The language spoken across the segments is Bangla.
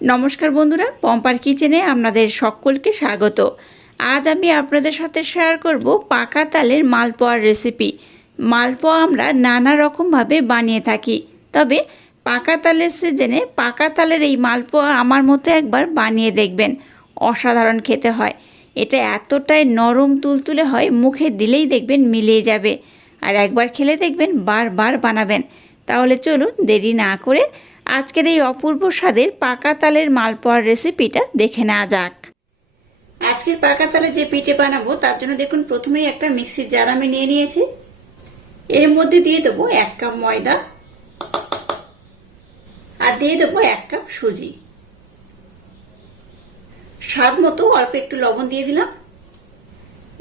নমস্কার বন্ধুরা, পম্পার কিচেনে আপনাদের সকলকে স্বাগত। আজ আমি আপনাদের সাথে শেয়ার করব পাকা তালের মালপোয়ার রেসিপি মালপোয়া আমরা নানা রকমভাবে বানিয়ে থাকি, তবে পাকা তালের সিজনে পাকা তালের এই মালপোয়া আমার মতো একবার বানিয়ে দেখবেন, অসাধারণ খেতে হয়। এটা এতটাই নরম তুলতুলে হয়, মুখে দিলেই দেখবেন মিলিয়ে যাবে। আর একবার খেলে দেখবেন বারবার বানাবেন। তাহলে চলুন দেরি না করে আজকের এই অপূর্ব স্বাদের পাকা তালের মালপোয়ার রেসিপিটা দেখে নেওয়া যাক। আজকের পাকা তালে যে পিঠে বানাবো, তার জন্য দেখুন প্রথমেই একটা মিক্সির জার আমি নিয়ে নিয়েছি। এর মধ্যে দিয়ে দেবো এক কাপ ময়দা আর দিয়ে দেবো এক কাপ সুজি। স্বাদ মতো অল্প একটু লবণ দিয়ে দিলাম।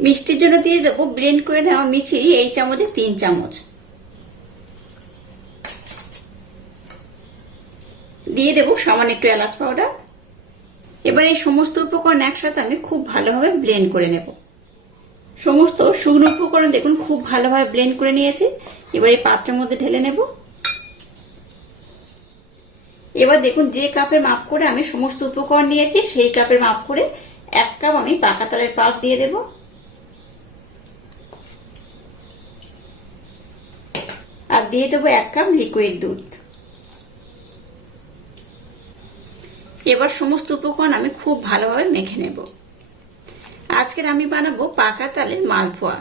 মিষ্টির জন্য দিয়ে দেবো ব্লেন্ড করে নেওয়া মিচিরি এই চামচে তিন চামচ। দিয়ে দেবো, সামান্য একটু এলাচ পাউডার এবার এই সমস্ত উপকরণ একসাথে আমি খুব ভালোভাবে ব্লেন্ড করে নেব। সমস্ত শুকনো উপকরণ দেখুন, খুব ভালোভাবে ব্লেন্ড করে নিয়েছি। এবার এই পাত্রের মধ্যে ঢেলে নেব। এবার দেখুন, যে কাপের মাপ করে আমি সমস্ত উপকরণ নিয়েছি, সেই কাপের মাপ করে এক কাপ আমি পাকা তালের পাক দিয়ে দেব। আর দিয়ে দেবো এক কাপ লিকুইড দুধ। এবার সমস্ত উপকরণ আমি খুব ভালোভাবে মেখে নেব। আজকের আমি বানাবো পাকা তালের মালপোয়া।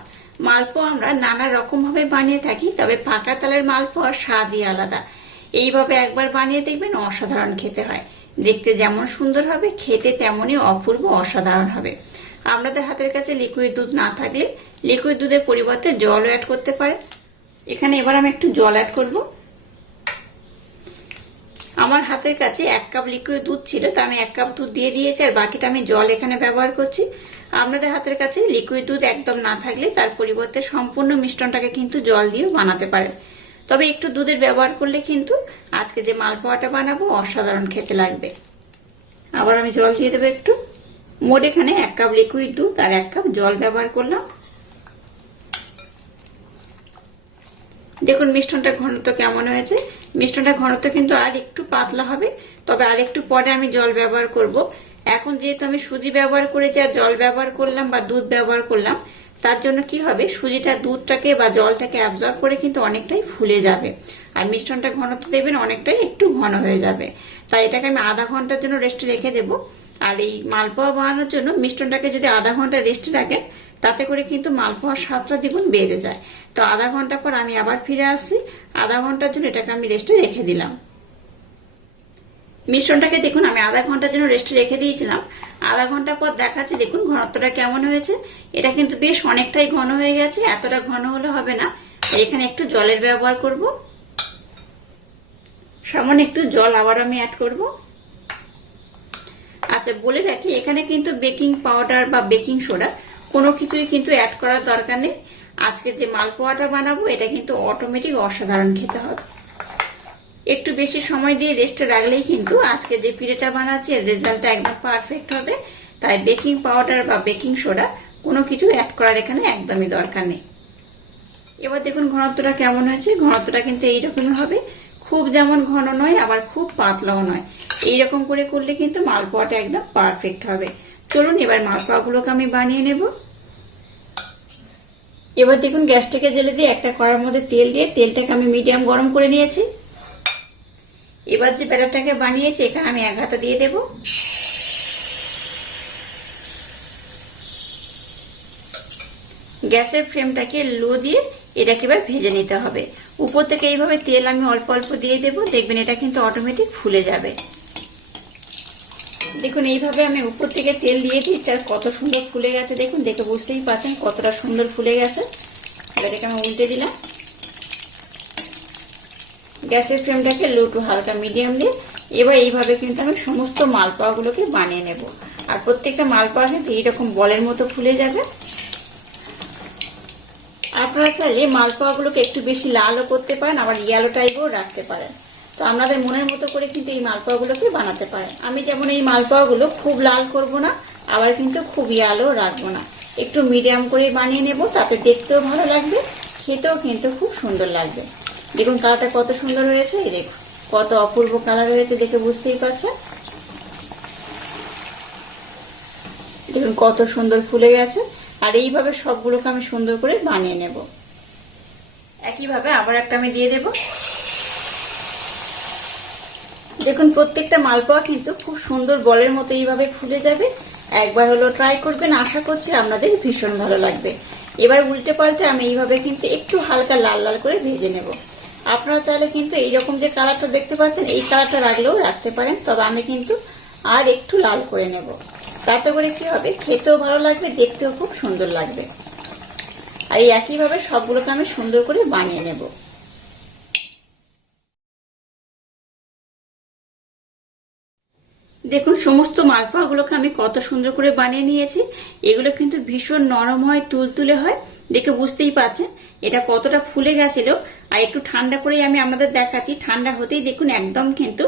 মালপোয়া আমরা নানা রকম ভাবে বানিয়ে থাকি, তবে পাকা তালের মালপোয়ার স্বাদই আলাদা। এইভাবে একবার বানিয়ে দেখবেন অসাধারণ খেতে হয়। দেখতে যেমন সুন্দর হবে, খেতে তেমনই অপূর্ব অসাধারণ হবে। আপনাদের হাতের কাছে লিকুইড দুধ না থাকলে লিকুইড দুধের পরিবর্তে জলও অ্যাড করতে পারে এখানে এবার আমি একটু জল অ্যাড করব। আমার হাতের কাছে এক কাপ লিকুইড দুধ ছিল, তা আমি এক কাপ দুধ দিয়ে দিয়েছি, আর বাকিটা আমি জল এখানে ব্যবহার করছি। আপনাদের হাতের কাছে লিকুইড দুধ একদম না থাকলে তার পরিবর্তে সম্পূর্ণ মিশ্রণটাকে কিন্তু জল দিয়েও বানাতে পারেন। তবে একটু দুধের ব্যবহার করলে কিন্তু আজকে যে মালপোয়াটা বানাবো অসাধারণ খেতে লাগবে। আবার আমি জল দিয়ে দেবো একটু। মোট এখানে এক কাপ লিকুইড দুধ আর এক কাপ জল ব্যবহার করলাম। দেখুন মিষ্টনটা ঘনত্ব কেমন হয়েছে। মিষ্টনটা ঘনত্ব কিন্তু আর একটু পাতলা হবে, তবে আর একটু পরে আমি জল ব্যবহার করব। এখন যেহেতু আমি সুজি ব্যবহার করেছি আর জল ব্যবহার করলাম বা দুধ ব্যবহার করলাম, তার জন্য কি হবে? সুজিটা, দুধটাকে বা জলটাকে অ্যাবজর্ব করে কিন্তু অনেকটাই ফুলে যাবে। আর মিষ্টনটা ঘনত্ব দেবেন অনেকটাই একটু ঘন হয়ে যাবে। তাই এটাকে আমি আধা ঘণ্টার জন্য রেস্টে রেখে দেবো। আর এই মালপোয়া বানানোর জন্য মিষ্টনটাকে যদি আধা ঘণ্টা রেস্টে রাখেন তাতে করে কিন্তু মালপোয়ার স্বাদটা দ্বিগুণ বেড়ে যায়। তো আধা ঘণ্টা পর আমি আবার ফিরে আসি। আধা ঘণ্টার জন্য এটাকে আমি রেস্টে রেখে দিলাম। মিশ্রণটাকে দেখুন, আমি আধা ঘণ্টার জন্য রেস্টে রেখে দিয়েছিলাম। আধা ঘণ্টা পর দেখাচ্ছি, দেখুন ঘনত্বটা কেমন হয়েছে। এটা কিন্তু বেশ অনেকটাই ঘন হয়ে গেছে, এতটা ঘন হলে হবে না। এখানে একটু জলের ব্যবহার করব। সামান্য একটু জল আবার আমি অ্যাড করব। আচ্ছা বলে রাখি, এখানে কিন্তু বেকিং পাউডার বা বেকিং সোডা কোনো কিছুই কিন্তু অ্যাড করার দরকার নেই। আজকে যে মালপোয়াটা বানাবো, এটা কিন্তু অটোমেটিক অসাধারণ খেতে হবে। একটু বেশি সময় দিয়ে রেস্টে রাখলেই কিন্তু আজকে যে পিঠেটা বানাচ্ছি, এর রেজাল্টটা একদম পারফেক্ট হবে। তাই বেকিং পাউডার বা বেকিং সোডা কোনো কিছু অ্যাড করার এখানে একদমই দরকার নেই। এবার দেখুন ঘনত্বটা কেমন হয়েছে। ঘনত্বটা কিন্তু এইরকমই হবে। খুব যেমন ঘন নয়, আবার খুব পাতলাও নয়। এইরকম করে করলে কিন্তু মালপোয়াটা একদম পারফেক্ট হবে। চলুন এবার মালপোয়াগুলোকে আমি বানিয়ে নেব। এবার দেখুন গ্যাসটাকে জেলে দিয়ে একটা কড়ার মধ্যে তেল দিয়ে তেলটাকে আমি মিডিয়াম গরম করে নিয়েছি। এবার যে ব্যাটারটাকে বানিয়েছি, এখানে আমি এক হাতা দিয়ে দেব। গ্যাসের ফ্লেমটাকে লো দিয়ে এটাকে এবার ভেজে নিতে হবে। উপর থেকে এইভাবে তেল আমি অল্প অল্প দিয়ে দেবো। দেখবেন এটা কিন্তু অটোমেটিক ফুলে যাবে। দেখুন, এইভাবে আমি উপর থেকে তেল দিয়ে দিচ্ছি আর কত সুন্দর ফুলে গেছে। দেখুন, দেখে বুঝতেই পারছেন কতটা সুন্দর ফুলে গেছে। এবার এটাকে আমি উল্টে দিলাম। গ্যাসের ফ্লেমটাকে লো টু হালকা মিডিয়াম দিয়ে এবার এইভাবে কিন্তু আমি সমস্ত মালপোয়াগুলোকে বানিয়ে নেব। আর প্রত্যেকটা মালপোয়া কিন্তু এইরকম বলের মতো ফুলে যাবে। আপনারা চাইলে মালপোয়াগুলোকে একটু বেশি লালও করতে পারেন, আবার ইয়েলো টাইপও রাখতে পারেন। তো আপনাদের মনের মতো করে কিন্তু এই মালপোয়াগুলোকে বানাতে পারেন আমি যেমন এই মালপোয়াগুলো খুব লাল করব না, আবার কিন্তু খুব ইয়ালো রাখব না। একটু মিডিয়াম করে বানিয়ে নেব, তাতে দেখতেও ভালো লাগবে, খেতেও কিন্তু খুব সুন্দর লাগবে। দেখুন কালারটা কত সুন্দর হয়েছে, এই দেখুন। কত অপূর্ব কালার হয়েছে দেখে বুঝতেই পারছেন? দেখুন কত সুন্দর ফুলে গেছে, আর এইভাবে সবগুলোকে আমি সুন্দর করে বানিয়ে নেব। একইভাবে আবার একটা আমি দিয়ে দেব। দেখুন, প্রত্যেকটা মালপোয়া কিন্তু খুব সুন্দর বলের মতো এইভাবে ফুলে যাবে। একবার হলো ট্রাই করবেন, আশা করছি আপনাদের ভীষণ ভালো লাগবে। এবার উল্টে পাল্টে আমি এইভাবে কিন্তু একটু হালকা লাল লাল করে ভেজে নেব। আপনারা চাইলে কিন্তু এইরকম যে কালারটা দেখতে পাচ্ছেন, এই কালারটা রাখলেও রাখতে পারেন, তবে আমি কিন্তু আর একটু লাল করে নেব। তাতে করে কি হবে, খেতেও ভালো লাগবে, দেখতেও খুব সুন্দর লাগবে। আর এই একইভাবে সবগুলোকে আমি সুন্দর করে বানিয়ে নেব। দেখুন, সমস্ত মালপোয়াগুলোকে আমি কত সুন্দর করে বানিয়ে নিয়েছি। এগুলো কিন্তু ভীষণ নরম হয়, তুলতুলে হয়। দেখে বুঝতেই পারছেন, এটা কতটা ফুলে গেছিল। আর একটু ঠান্ডা করেই আমি আপনাদের দেখাচ্ছি, ঠান্ডা হতেই দেখুন একদম কিন্তু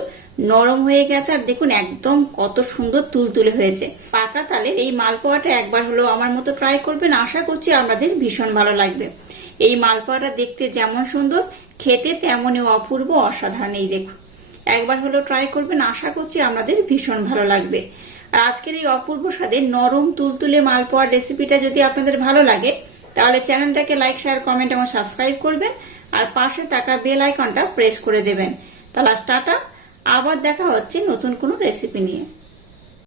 নরম হয়ে গেছে। আর দেখুন একদম কত সুন্দর তুলতুলে হয়েছে। পাকা তালের এই মালপোয়াটা একবার হলো আমার মতো ট্রাই করবেন, আশা করছি আপনাদের ভীষণ ভালো লাগবে। এই মালপোয়াটা দেখতে যেমন সুন্দর, খেতে তেমনই অপূর্ব, অসাধারণ এই দেখুন। একবার হলেও ট্রাই করবেন, আশা করছি আমাদের ভীষণ ভালো লাগবে। আর আজকের এই অপূর্ব স্বাদের নরম তুলতুলে মালপোয়ার রেসিপিটা যদি আপনাদের ভালো লাগে, তাহলে চ্যানেলটাকে লাইক শেয়ার কমেন্ট এবং সাবস্ক্রাইব করবেন, আর পাশে থাকা বেল আইকনটা প্রেস করে দেবেন। তাহলে টাটা, আবার দেখা হচ্ছে নতুন কোনো রেসিপি নিয়ে।